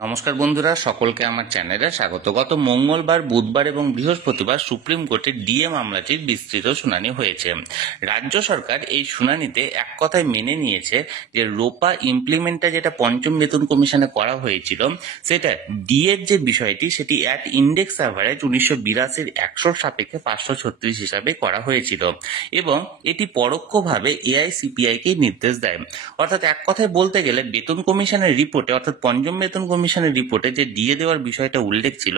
নমস্কার বন্ধুরা, সকলকে আমার চ্যানেলে স্বাগত। গত মঙ্গলবার, বুধবার এবং বৃহস্পতিবার সুপ্রিম কোর্টে ডিএ মামলাটির বিস্তৃত শুনানি হয়েছে। রাজ্য সরকার এই শুনানিতে এক কথায় মেনে নিয়েছে যে রোপা ইমপ্লিমেন্টটা যেটা পঞ্চম বেতন কমিশনে করা হয়েছিল, সেটা ডিএর যে বিষয়টি সেটি অ্যাট ইন্ডেক্স অ্যাভারেজ 1982 100 সাপেক্ষে 536 হিসাবে করা হয়েছিল এবং এটি পরোক্ষভাবে এআইসিপিআইকে নির্দেশ দেয়। অর্থাৎ এক কথায় বলতে গেলে বেতন কমিশনের রিপোর্টে, অর্থাৎ পঞ্চম বেতন কমিশনের রিপোর্টে যে ডিএ দেওয়ার বিষয়টা উল্লেখ ছিল,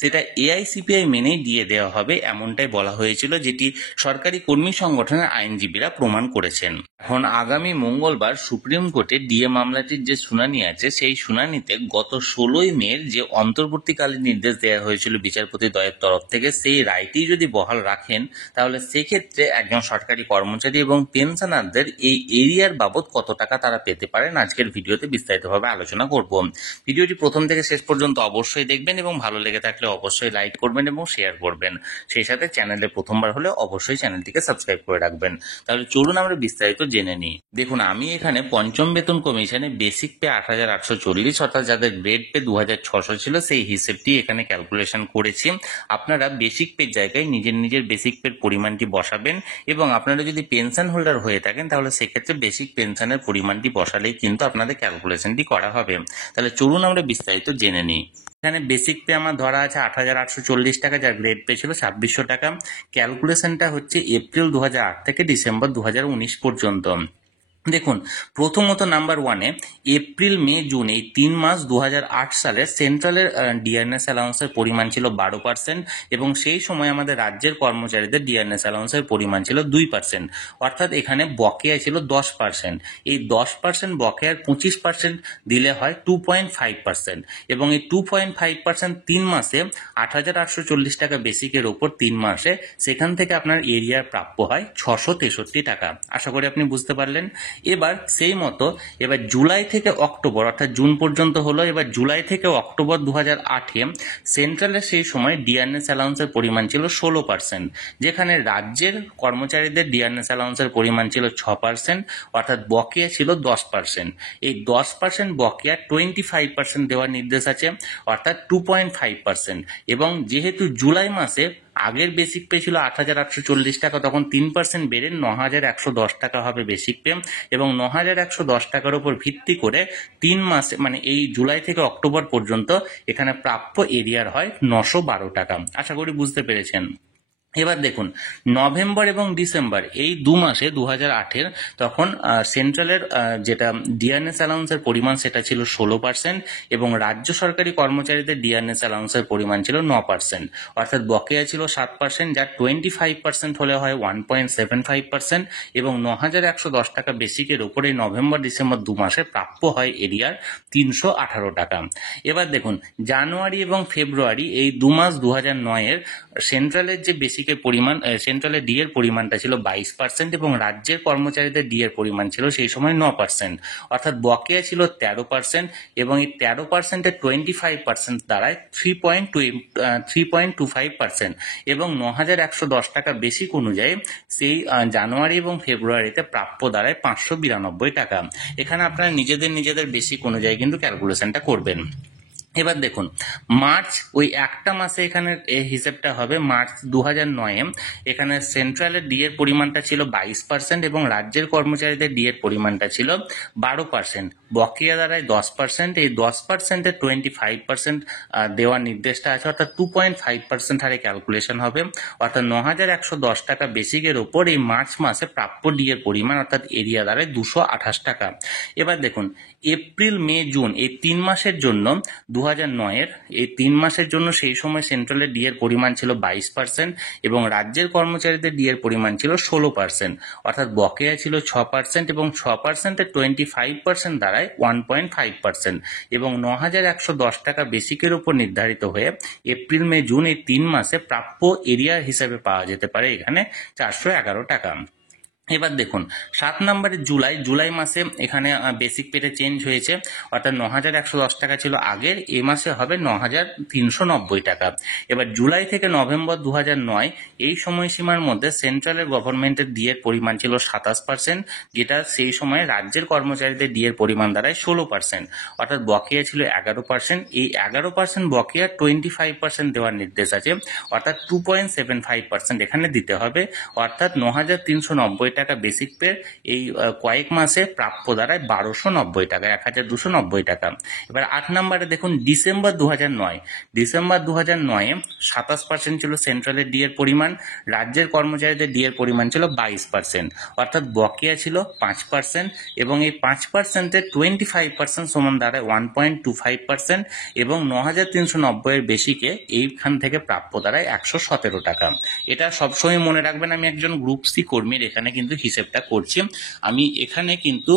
সেটা এআইসিপিআই মেনেই ডিএ দেওয়া হবে এমনটাই বলা হয়েছিল, যেটি সরকারি কর্মী সংগঠনের আইনজীবীরা প্রমাণ করেছেন। এখন আগামী মঙ্গলবার সুপ্রিম কোর্টে ডিএ মামলাটির যে শুনানি আছে, সেই শুনানিতে গত 16ই মে যে অন্তর্বর্তীকালীন নির্দেশ দেওয়া হয়েছিল বিচারপতি দ্বয়ের তরফ থেকে, সেই রায়টি যদি বহাল রাখেন, তাহলে সেক্ষেত্রে একজন সরকারি কর্মচারী এবং পেনশনারদের এই এরিয়ার বাবদ কত টাকা তারা পেতে পারেন, আজকের ভিডিওতে বিস্তারিতভাবে আলোচনা করব। ভিডিওটি প্রথম থেকে শেষ পর্যন্ত অবশ্যই দেখবেন এবং ভালো লেগে থাকলে অবশ্যই লাইক করবেন এবং শেয়ার করবেন। সেই সাথে চ্যানেলে প্রথমবার হলে অবশ্যই চ্যানেলটিকে সাবস্ক্রাইব করে রাখবেন। তাহলে চলুন আমরা বিস্তারিত জেনে নিই। দেখুন, আমি এখানে পঞ্চম বেতন কমিশনে বেসিক পে 8,840, অর্থাৎ যাদের গ্রেড পে 2,600 ছিল, সেই হিসেবটি এখানে ক্যালকুলেশন করেছি। আপনারা বেসিক পে জায়গায় নিজের বেসিক পের পরিমাণটি বসাবেন এবং আপনারা যদি পেনশন হোল্ডার হয়ে থাকেন, তাহলে সেক্ষেত্রে বেসিক পেনশনের পরিমাণটি বসালেই কিন্তু আপনাদের ক্যালকুলেশনটি করা হবে। তাহলে চলুন আমরা বিস্তারিত জেনে নিই। এখানে বেসিক পে আমার ধরা আছে 8,840 টাকা, যার গ্রেড পে ছিল 2,600 টাকা। ক্যালকুলেশনটা হচ্ছে এপ্রিল 2008 থেকে ডিসেম্বর 2019 পর্যন্ত। দেখুন, প্রথমত নাম্বার ওয়ানে এপ্রিল, মে, জুন এই 3 মাস 2008 সালে সেন্ট্রালের ডিআরএস অ্যালাউন্সের পরিমাণ ছিল 12% এবং সেই সময় আমাদের রাজ্যের কর্মচারীদের ডিআরএস অ্যালাউন্সের পরিমাণ ছিল 2%, অর্থাৎ এখানে বকেয়া ছিল 10%। এই 10% বকেয়ার 25% দিলে হয় 2.5% এবং এই 2.5% 3 মাসে 8,840 টাকা বেসিকের ওপর 3 মাসে, সেখান থেকে আপনার এরিয়ার প্রাপ্য হয় 663 টাকা। আশা করি আপনি বুঝতে পারলেন। এবার সেই মতো এবার জুলাই থেকে অক্টোবর, অর্থাৎ জুন পর্যন্ত হলো, এবার জুলাই থেকে অক্টোবর 2008-এ সেন্ট্রালের সেই সময় ডিআরএস অ্যালাউন্সের পরিমাণ ছিল 16%, যেখানে রাজ্যের কর্মচারীদের ডিআরএস অ্যালাউন্সের পরিমাণ ছিল 6%, অর্থাৎ বকেয়া ছিল 10%। এই 10% বকেয়া 25% দেওয়ার নির্দেশ আছে, অর্থাৎ 2.5%। এবং যেহেতু জুলাই মাসে আগের বেসিক পে ছিল 8,840 টাকা, তখন 3% বেড়ে 9,110 টাকা হবে বেসিক পে এবং 9,110 টাকার উপর ভিত্তি করে 3 মাসে, মানে এই জুলাই থেকে অক্টোবর পর্যন্ত এখানে প্রাপ্য এরিয়ার হয় 912 টাকা। আশা করি বুঝতে পেরেছেন। এবার দেখুন, নভেম্বর এবং ডিসেম্বর এই 2 মাসে 2008-এর, তখন সেন্ট্রালের যেটা ডিআরএস অ্যালাউন্সের পরিমাণ সেটা ছিল 16% এবং রাজ্য সরকারি কর্মচারীদের ডিআরএস অ্যালাউন্সের পরিমাণ ছিল 9%, অর্থাৎ বকেয়া ছিল 7%, যা 25% হলে হয় 1.75% এবং 9,110 টাকা বেসিকের উপরে নভেম্বর ডিসেম্বর 2 মাসে প্রাপ্য হয় এরিয়ার 318 টাকা। এবার দেখুন, জানুয়ারি এবং ফেব্রুয়ারি এই 2 মাস 2009-এর সেন্ট্রালের যে বেসিকের পরিমাণ, সেন্ট্রালের ডি এর পরিমাণটা ছিল 22% এবং রাজ্যের কর্মচারীদের ডি এর পরিমাণ ছিল সেই সময় 9%, অর্থাৎ বকেয়া ছিল 13% এবং এই 13%-এর 25% দাঁড়ায় 3.25% এবং 9,110 টাকা বেসিক অনুযায়ী সেই জানুয়ারি এবং ফেব্রুয়ারিতে প্রাপ্য দাঁড়ায় 592 টাকা। এখানে আপনারা নিজেদের বেসিক অনুযায়ী কিন্তু ক্যালকুলেশনটা করবেন। এবার দেখুন, মার্চ, ওই একটা মাসে এখানে হিসেবটা হবে। মার্চ 2009-এ এখানে সেন্ট্রালের ডি এর পরিমাণটা ছিল 22% এবং রাজ্যের কর্মচারীদের ডি এর পরিমাণটা ছিল 12%, বকেয়া দাঁড়ায় 10%। এই 10%-এর 25% দেওয়ার নির্দেশটা আছে, অর্থাৎ 2.5% হারে ক্যালকুলেশন হবে, অর্থাৎ 9,110 টাকা বেসিকের ওপর এই মার্চ মাসে প্রাপ্য ডি এর পরিমাণ, অর্থাৎ এরিয়া দাঁড়ায় 228 টাকা। এবার দেখুন, এপ্রিল, মে, জুন এই 3 মাসের জন্য 2009-এর এই 3 মাসের জন্য সেই সময় সেন্ট্রালের ডি এর পরিমাণ ছিল 22% এবং রাজ্যের কর্মচারীদের ডি এর পরিমাণ ছিল 16%, অর্থাৎ বকেয়া ছিল 6% এবং 6%-এর 25% দাঁড়ায় 1.5% এবং 9,110 টাকা বেসিকের উপর নির্ধারিত হয়ে এপ্রিল, মে, জুন এই 3 মাসে প্রাপ্য এরিয়া হিসেবে পাওয়া যেতে পারে এখানে 411 টাকা। এবার দেখুন 7 নম্বরে জুলাই মাসে এখানে বেসিক পেতে চেঞ্জ হয়েছে, অর্থাৎ 9,110 টাকা ছিল আগের, এই মাসে হবে 9,390 টাকা। এবার জুলাই থেকে নভেম্বর 2009 এই সময়সীমার মধ্যে সেন্ট্রালের গভর্নমেন্টের ডিএর পরিমাণ ছিল 27%, যেটা সেই সময় রাজ্যের কর্মচারীদের ডিএর পরিমাণ দাঁড়ায় 16%, অর্থাৎ বকেয়া ছিল 11%। এই 11% বকেয়া 25% দেওয়ার নির্দেশ আছে, অর্থাৎ 2.75% এখানে দিতে হবে, অর্থাৎ 9,390 টাকা বেসিক পে এই কয়েক মাসে প্রাপ্য দাঁড়ায় 1,290 টাকা, 1,290 টাকা। এবার 8 নম্বরে দেখুন ডিসেম্বর 2009 27% ছিল সেন্ট্রালের ডিএর পরিমাণ, রাজ্যের কর্মচারীদের ডিএর পরিমাণ ছিল 22%, অর্থাৎ বকেয়া ছিল 5%, এবং এই 5%-এর 25% সমান দাঁড়ায় 1.25%, এবং 9,390 এর বেশিকে এইখান থেকে প্রাপ্য দাঁড়ায় 117 টাকা। এটা সবসময় মনে রাখবেন, আমি একজন গ্রুপ সি কর্মীর এখানে কিন্তু হিসেবটা করছি। আমি এখানে কিন্তু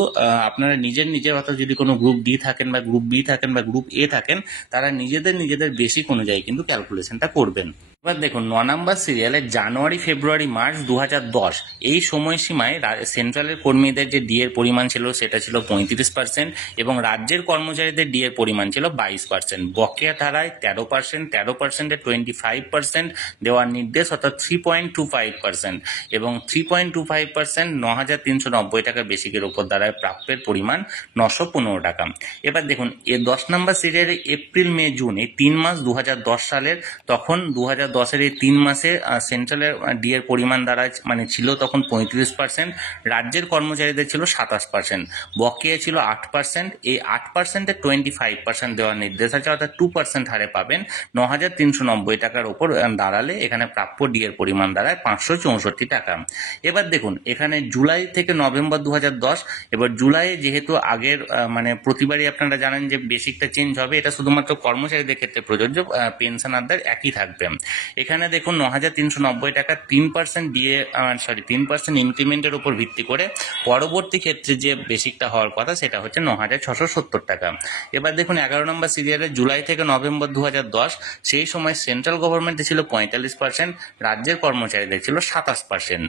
আপনারা নিজের অর্থাৎ যদি কোনো গ্রুপ ডি থাকেন বা গ্রুপ বি থাকেন বা গ্রুপ এ থাকেন, তারা নিজেদের বেসিক অনুযায়ী কিন্তু ক্যালকুলেশনটা করবেন। এবার দেখুন 9 নম্বর সিরিয়ালে জানুয়ারি ফেব্রুয়ারি মার্চ 2010 এই সময়সীমায় সেন্ট্রালের কর্মীদের যে ডিএর পরিমাণ ছিল সেটা ছিল 35%, এবং রাজ্যের কর্মচারীদের ডিএর পরিমাণ ছিল 22%। বকেয়া ধারায় 13%-এর 25% দেওয়ার নির্দেশ, অর্থাৎ 3.25%, এবং 3.25% 9,390 টাকা বেসিকের উপর দাঁড়ায় প্রাপ্যের পরিমাণ 915 টাকা। এবার দেখুন 10 নম্বর সিরিয়ালে এপ্রিল মে জুন এই 3 মাস 2010 সালের, তখন 2010-এর এই 3 মাসে সেন্ট্রালের ডিএর পরিমাণ দাঁড়ায় মানে ছিল তখন 35%, রাজ্যের কর্মচারীদের ছিল 27%, বকেয়া ছিল 8%। এই 8%-এর 25% দেওয়ার নির্দেশ আছে, অর্থাৎ 2% হারে পাবেন 9,390 টাকার উপর দাঁড়ালে এখানে প্রাপ্য ডিএর পরিমাণ দাঁড়ায় 564 টাকা। এবার দেখুন এখানে জুলাই থেকে নভেম্বর 2010, এবার জুলাইয়ে যেহেতু আগের মানে প্রতিবারই আপনারা জানেন যে বেসিকটা চেঞ্জ হবে, এটা শুধুমাত্র কর্মচারীদের ক্ষেত্রে প্রযোজ্য, পেনশনারদের একই থাকবে। এখানে দেখুন 9,390 টাকা 3% ডিএ 3% ইনক্রিমেন্টের উপর ভিত্তি করে পরবর্তী ক্ষেত্রে যে বেসিকটা হওয়ার কথা সেটা হচ্ছে 9,670 টাকা। এবার দেখুন 11 নম্বর সিরিয়ালে জুলাই থেকে নভেম্বর 2010 সেই সময় সেন্ট্রাল গভর্নমেন্টে ছিল 45%, রাজ্যের কর্মচারীদের ছিল 27%,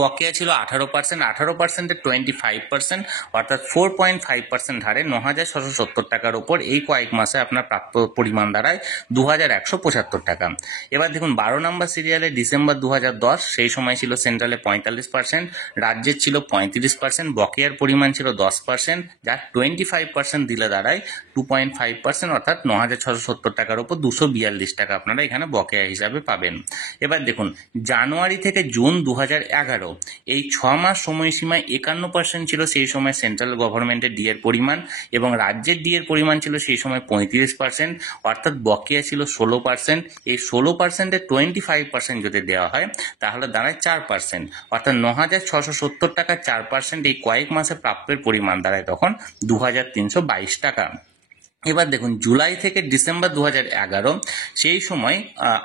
বকেয়া ছিল 18%-এর 25%, অর্থাৎ 4.5% হারে 9,670 টাকার উপর এই কয়েক মাসে আপনার প্রাপ্য পরিমাণ দাঁড়ায় 2,175 টাকা। এবার দেখুন 12 নম্বর সিরিয়ালে ডিসেম্বর 2010 সেই সময় ছিল সেন্ট্রালে 45%, রাজ্যের ছিল 35%, বকেয়ার পরিমাণ ছিল 10%, যার 25% দিলে দাঁড়ায় 2.5%, অর্থাৎ 9,670 টাকার উপর 242 টাকা আপনারা এখানে বকেয়া হিসাবে পাবেন। এবার দেখুন জানুয়ারি থেকে জুন 2011 এই 6 মাস সময়সীমায় 51% ছিল সেই সময় সেন্ট্রাল গভর্নমেন্টের ডিএর পরিমাণ, এবং রাজ্যের ডিএর পরিমাণ ছিল সেই সময় 35%, অর্থাৎ বকেয়া ছিল 16%। এই 16%-এর 25% যদি দেওয়া হয় তাহলে দাঁড়ায় 4%, অর্থাৎ 9,670 টাকা 4% এই কয়েক মাসে প্রাপ্যের পরিমাণ দাঁড়ায় তখন 2,322 টাকা। এবার দেখুন জুলাই থেকে ডিসেম্বর 2011 সেই সময়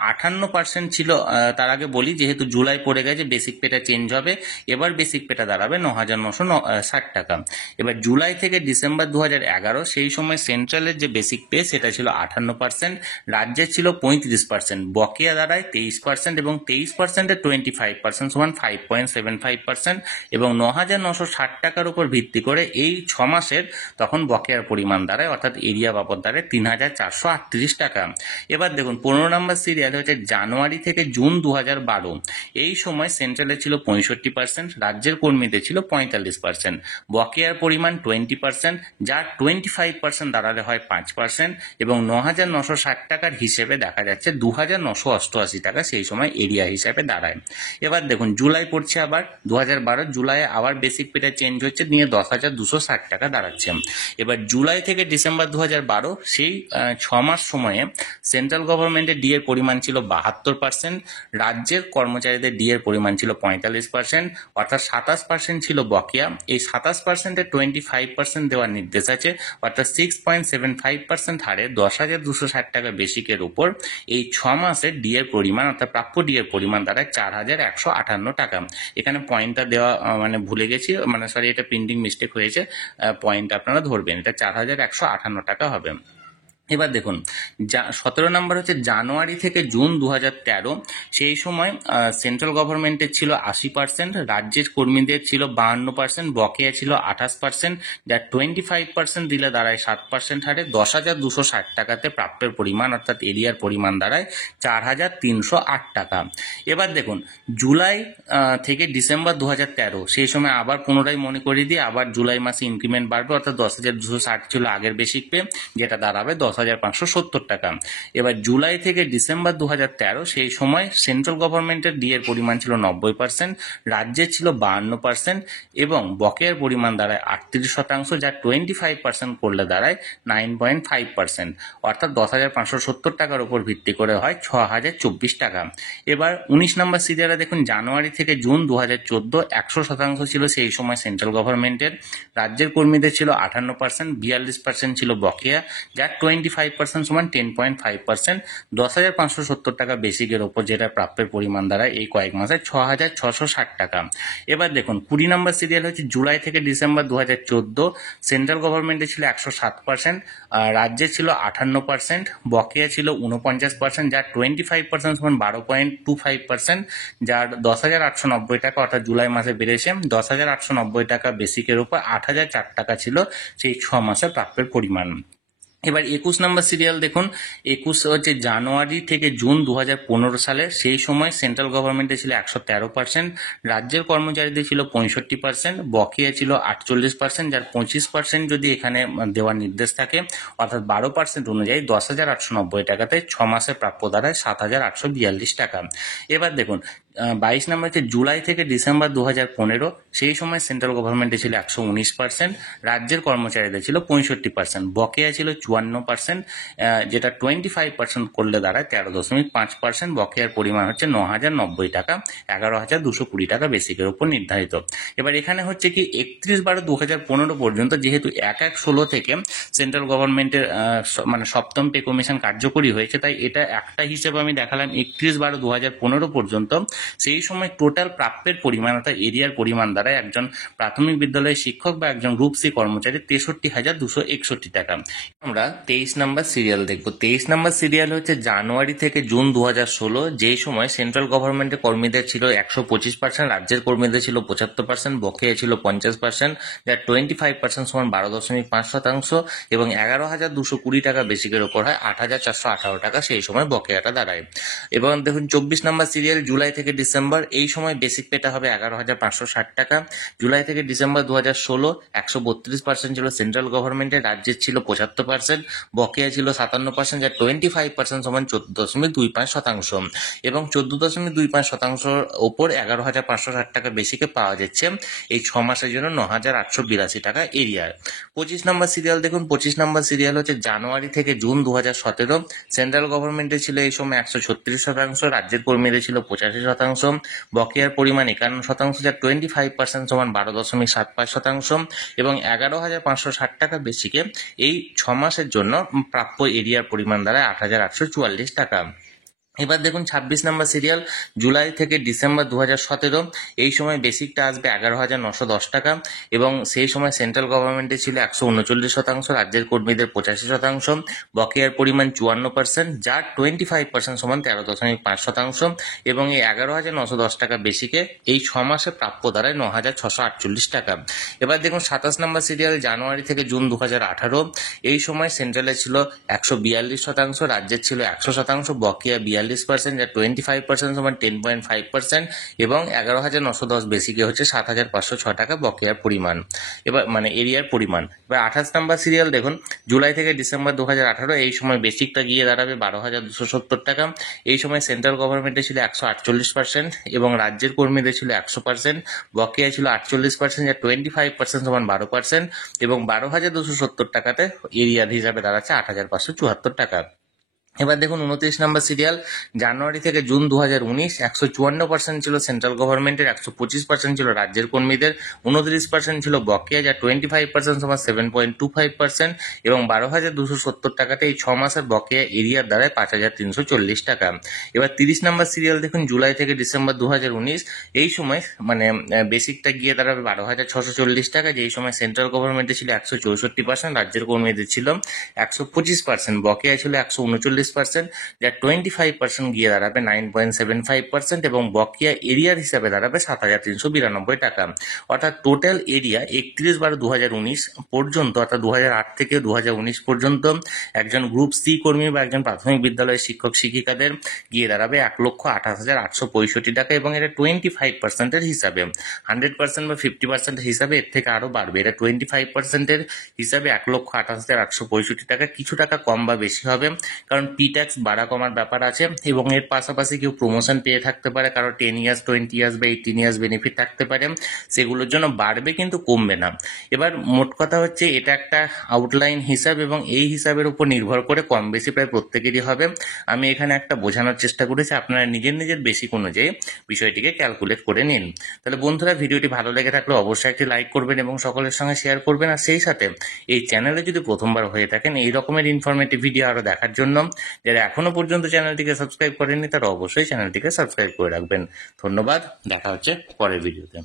58% ছিল। তার আগে বলি যেহেতু জুলাই পড়ে গেছে বেসিক পেটা চেঞ্জ হবে, এবার বেসিক পেটা দাঁড়াবে 9,960 টাকা। এবার জুলাই থেকে ডিসেম্বর 2011 সেই সময় সেন্ট্রালের যে বেসিক পে সেটা ছিল 58%, রাজ্যের ছিল 35%, বকেয়া দাঁড়ায় 23%, এবং 23%-এর 25% সমান 5.75%, এবং 9,960 টাকার উপর ভিত্তি করে এই 6 মাসের তখন বকেয়ার পরিমাণ দাঁড়ায়, অর্থাৎ এরিয়া বাবদ দাঁড়ায় 3,438 টাকা। এবার দেখুন 15 নম্বর সিরিয়াল হচ্ছে জানুয়ারি থেকে জুন 2012 এই সময় সেন্ট্রালে ছিল 65%, রাজ্যের কর্মীদের ছিল 45%, বকেয়ার পরিমাণ 20%, যার 25% দাঁড়ালে হয় 5%, এবং 9,960 টাকার হিসেবে দেখা যাচ্ছে 2,988 টাকা সেই সময় এরিয়া হিসেবে দাঁড়ায়। এবার দেখুন জুলাই পড়ছে আবার 2012 জুলাইয়ে আবার বেসিক পেটা চেঞ্জ হচ্ছে, নিয়ে 10,260 টাকা দাঁড়াচ্ছে। এবার জুলাই থেকে ডিসেম্বর 2012 সেই 6 মাস সময়ে সেন্ট্রাল গভর্নমেন্টের ডিএর পরিমাণ ছিল 72%, রাজ্যের কর্মচারীদের ডিএর পরিমাণ ছিল 45%, অর্থাৎ 27% ছিল বকেয়া। এই 27%-এর 25% দেওয়ার নির্দেশ আছে, অর্থাৎ 6.75% হারে 10,260 টাকা বেসিকের উপর এই 6 মাসের ডিএর পরিমাণ, অর্থাৎ প্রাপ্য ডিএর পরিমাণ দাঁড়ায় 4,158 টাকা। এখানে পয়েন্টটা দেওয়া মানে ভুলে গেছি, মানে সরি এটা প্রিন্টিং মিস্টেক হয়েছে, পয়েন্ট আপনারা ধরবেন, এটা 4,158 টাকা হবে। এবার দেখুন 17 নম্বর হচ্ছে জানুয়ারি থেকে জুন 2013, সেই সময় সেন্ট্রাল গভর্নমেন্টের ছিল 80%, রাজ্যের কর্মীদের ছিল 52%, বকেয়া ছিল 28%, যা 25% দিলে দাঁড়ায় 7% হারে 10,260 টাকাতে প্রাপ্যের পরিমাণ অর্থাৎ এরিয়ার পরিমাণ দাঁড়ায় 4,308 টাকা। এবার দেখুন জুলাই থেকে ডিসেম্বর 2013, সেই সময় আবার পুনরায় মনে করিয়ে দিয়ে আবার জুলাই মাসে ইনক্রিমেন্ট বাড়বে অর্থাৎ 10,260 ছিল আগের বেসিক পে, যেটা দাঁড়াবে 10,570 টাকা। এবার জুলাই থেকে ডিসেম্বর 2013, সেই সময় সেন্ট্রাল গভর্নমেন্টের ডিএর পরিমাণ ছিল 90%, রাজ্যের ছিল 52% এবং বকেয়ার পরিমাণ দাঁড়ায় 38%, যা 25% করলে দাঁড়ায় 9.5%, অর্থাৎ 10,570 টাকার উপর ভিত্তি করে হয় 6,024 টাকা। এবার 19 নম্বর সিরিয়ালে দেখুন জানুয়ারি থেকে জুন 2014, 100% ছিল সেই সময় সেন্ট্রাল গভর্নমেন্টের, রাজ্যের কর্মীদের ছিল 58%, 42% ছিল বকেয়া, যার 25% সমান 10.5%, 10,570 টাকা বেসিকের ওপর যেটা প্রাপ্যের পরিমাণ দ্বারায় এই কয়েক মাসে 6,660 টাকা। এবার দেখুন 20 নম্বর সিরিয়াল হচ্ছে জুলাই থেকে ডিসেম্বর 2014, সেন্ট্রাল গভর্নমেন্টে ছিল 107%, রাজ্যে ছিল 58%, বকেয়া ছিল 49%, যার 25% সমান 12.25%, যার 10,890 টাকা অর্থাৎ জুলাই মাসে বেড়েছে 10,890 টাকা বেসিকের উপর 8,004 টাকা ছিল সেই 6 মাসে প্রাপ্যের পরিমাণ। এবার 21 নম্বর সিরিয়াল দেখুন 21 হচ্ছে জানুয়ারি থেকে জুন 2015 সালে, সেই সময় সেন্ট্রাল গভর্নমেন্টে ছিল 113%, রাজ্যের কর্মচারীদের ছিল 65%, বকেয়া ছিল 48%, যার 25% যদি এখানে দেওয়ার নির্দেশ থাকে অর্থাৎ 12% অনুযায়ী 10,890 টাকাতে 6 মাসে প্রাপ্য দাঁড়ায় 7,842 টাকা। এবার দেখুন 22 নম্বর হচ্ছে জুলাই থেকে ডিসেম্বর 2015, সেই সময় সেন্ট্রাল গভর্নমেন্টে ছিল 119%, রাজ্যের কর্মচারীদের ছিল 65%, বকেয়া ছিল 54%, যেটা 25% করলে দাঁড়ায় 13.5%, বকেয়ার পরিমাণ হচ্ছে 9,090 টাকা, 11,220 টাকা বেসিকের উপর নির্ধারিত। এবার এখানে হচ্ছে কি 31/12/2015 পর্যন্ত যেহেতু 1/1/16 থেকে সেন্ট্রাল গভর্নমেন্টের মানে সপ্তম পে কমিশন কার্যকরী হয়েছে, তাই এটা একটা হিসেবে আমি দেখালাম 31/12/2015 পর্যন্ত। সেই সময় টোটাল প্রাপ্যের পরিমাণ অর্থাৎ এরিয়ার পরিমাণ দ্বারা একজন প্রাথমিক বিদ্যালয়ের শিক্ষক বা একজন গ্রুপ সি কর্মচারী 63,261 টাকা। আমরা 23 নম্বর সিরিয়াল দেখব। 23 নম্বর সিরিয়াল হচ্ছে জানুয়ারি থেকে জুন 2016, যেই সময় সেন্ট্রাল গভর্নমেন্টের কর্মীদের ছিল 125%, রাজ্যের কর্মীদের ছিল 75%, বকেয়া ছিল 50%, যার 25% সমান 12.5% এবং 11,220 টাকা বেসিকের ওপর হয় 8,418 টাকা সেই সময় বকেয়াটা দাঁড়ায়। এবং দেখুন 24 নম্বর সিরিয়াল জুলাই থেকে ডিসেম্বর, এই সময় বেসিক পেটা হবে 11,560 টাকা। জুলাই থেকে ডিসেম্বর 2016 132% ছিল সেন্ট্রাল গভর্নমেন্টের, রাজ্যের ছিল 75%, বকেয়া ছিল 57%, যার 25% সমান 14.25%, এবং 14.25% ওপর 11,560 টাকা বেসিকে পাওয়া যাচ্ছে এই 6 মাসের জন্য 9,882 টাকা এরিয়ার। 25 নম্বর সিরিয়াল দেখুন 25 নম্বর সিরিয়াল হচ্ছে জানুয়ারি থেকে জুন 2017, সেন্ট্রাল গভর্নমেন্টের ছিল এই সময় 136%, রাজ্যের কর্মীদের ছিল 85%, বকেয়ার পরিমাণ 51%, যার 25% সমান 12.75%, এবং 11,560 টাকা বেসিকে এই 6 মাসের জন্য প্রাপ্য এরিয়ার পরিমাণ দ্বারা 8,844 টাকা। এবার দেখুন 26 নম্বর সিরিয়াল জুলাই থেকে ডিসেম্বর 2017, এই সময় বেসিকটা আসবে 11,910 টাকা এবং সেই সময় সেন্ট্রাল গভর্নমেন্টে ছিল 139%, রাজ্যের কর্মীদের 85%, বকেয়ার পরিমাণ 54%, যার 25% সমান 13.5%, এবং এই 11,910 টাকা বেসিকে এই 6 মাসে প্রাপ্য দাঁড়ায় 9,648 টাকা। এবার দেখুন 27 নম্বর সিরিয়াল জানুয়ারি থেকে জুন 2018, এই সময় সেন্ট্রালে ছিল 142%, রাজ্যের ছিল 100%, বকেয়া 42%, যা 25% সমান 10.5%, এবং 11,910 বেসিকে হচ্ছে 7,506 টাকা বকেয়ার পরিমাণ, এবার মানে এরিয়ার পরিমাণ। এবার 28 নম্বর সিরিয়াল দেখুন জুলাই থেকে ডিসেম্বর 2018, এই সময় বেসিকটা গিয়ে দাঁড়াবে 12,270 টাকা। এই সময় সেন্ট্রাল গভর্নমেন্টে ছিল 148% এবং রাজ্যের কর্মীদের ছিল 100%, বকেয়া ছিল 48%, যা 25% সমান 12%, এবং 12,270 টাকাতে এরিয়ার হিসাবে দাঁড়াচ্ছে 8,574 টাকা। এবার দেখুন 29 নম্বর সিরিয়াল, জানুয়ারি থেকে জুন 2019 154% ছিল সেন্ট্রাল গভর্নমেন্টের, 125% ছিল রাজ্যের কর্মীদের, 29% ছিল বকেয়া, যা 25% সমান 7.25%, এবং 12,270 টাকাতে এই 6 মাসের বকেয়া এরিয়ার দ্বারায় 5,340 টাকা। এবার 30 নম্বর সিরিয়াল দেখুন, জুলাই থেকে ডিসেম্বর 2019, এই সময় মানে বেসিকটা গিয়ে দাঁড়াবে 12,640 টাকা, যেই সময় সেন্ট্রাল গভর্নমেন্টে ছিল 164%, রাজ্যের কর্মীদের ছিল 125%, বকেয়া ছিল 139%, যা 25% গিয়ে দাঁড়াবে 9.75%, এবং বকেয়া এরিয়ার হিসাবে দাঁড়াবে 7,392 টাকা। অর্থাৎ টোটাল এরিয়া 31/12/2019 পর্যন্ত, অর্থাৎ 2008 থেকে 2019 পর্যন্ত একজন গ্রুপ সি কর্মী বা একজন প্রাথমিক বিদ্যালয়ের শিক্ষক শিক্ষিকাদের গিয়ে দাঁড়াবে 1,28,865 টাকা, এবং এটা 25%-এর হিসাবে। 100% বা 50% হিসাবে এর থেকে আরো বাড়বে। এটা 25%-এর হিসাবে 1,28,865 টাকা, কিছু টাকা কম বা বেশি হবে, কারণ পি ট্যাক্স বাড়া কমার ব্যাপার আছে, এবং এর পাশাপাশি কেউ প্রমোশন পেয়ে থাকতে পারে, কারো 10 ইয়ার্স 20 ইয়ার্স বা 18 ইয়ার্স বেনিফিট থাকতে পারে, সেগুলোর জন্য বাড়বে কিন্তু কমবে না। এবার মোট কথা হচ্ছে এটা একটা আউটলাইন হিসাব, এবং এই হিসাবের উপর নির্ভর করে কম বেশি প্রায় প্রত্যেকেরই হবে। আমি এখানে একটা বোঝানোর চেষ্টা করেছি, আপনারা নিজের নিজের বেসিক অনুযায়ী বিষয়টিকে ক্যালকুলেট করে নিন। তাহলে বন্ধুরা, ভিডিওটি ভালো লেগে থাকলে অবশ্যই একটি লাইক করবেন এবং সকলের সঙ্গে শেয়ার করবেন, আর সেই সাথে এই চ্যানেলে যদি প্রথমবার হয়ে থাকেন এই রকমের ইনফরমেটিভ ভিডিও আরো দেখার জন্য, যারা এখনো পর্যন্ত চ্যানেলটিকে সাবস্ক্রাইব করেননি তারা অবশ্যই চ্যানেলটিকে সাবস্ক্রাইব করে রাখবেন। ধন্যবাদ, দেখা হচ্ছে পরের ভিডিওতে।